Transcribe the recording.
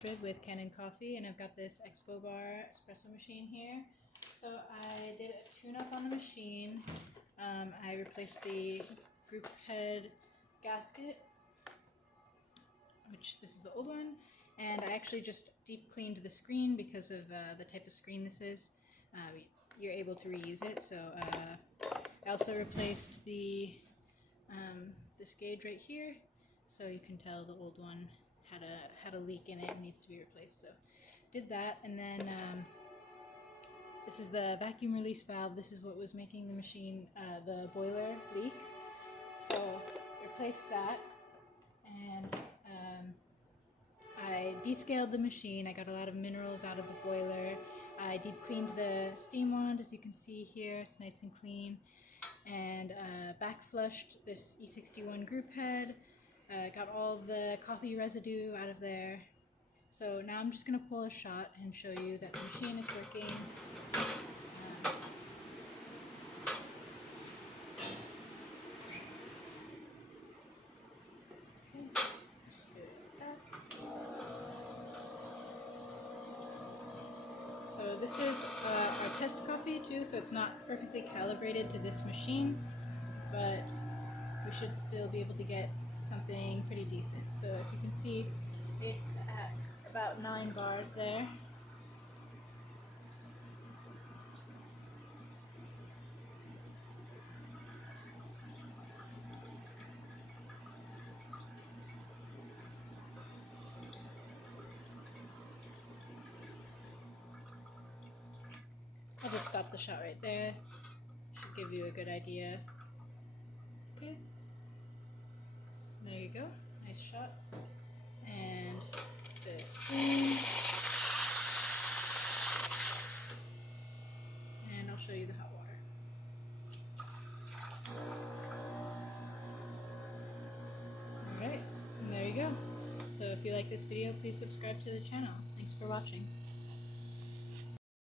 With Kanen Coffee, and I've got this Expobar espresso machine here. So I did a tune-up on the machine. I replaced the group head gasket, which this is the old one, and I actually just deep cleaned the screen because of the type of screen this is. You're able to reuse it. So I also replaced this gauge right here, so you can tell the old one had a leak in it and needs to be replaced. So did that, and then this is the vacuum release valve. This is what was making the machine, the boiler leak. So replaced that, and I descaled the machine. I got a lot of minerals out of the boiler. I deep cleaned the steam wand, as you can see here. It's nice and clean. And back flushed this E61 group head. Got all the coffee residue out of there. So now I'm just going to pull a shot and show you that the machine is working. Okay, just do it like that. So this is our test coffee too, so it's not perfectly calibrated to this machine, but we should still be able to get something pretty decent. So as you can see, it's at about 9 bars there. I'll just stop the shot right there. Should give you a good idea. Okay. There you go. Nice shot. And the steam. And I'll show you the hot water. Alright, and there you go. So if you like this video, please subscribe to the channel. Thanks for watching.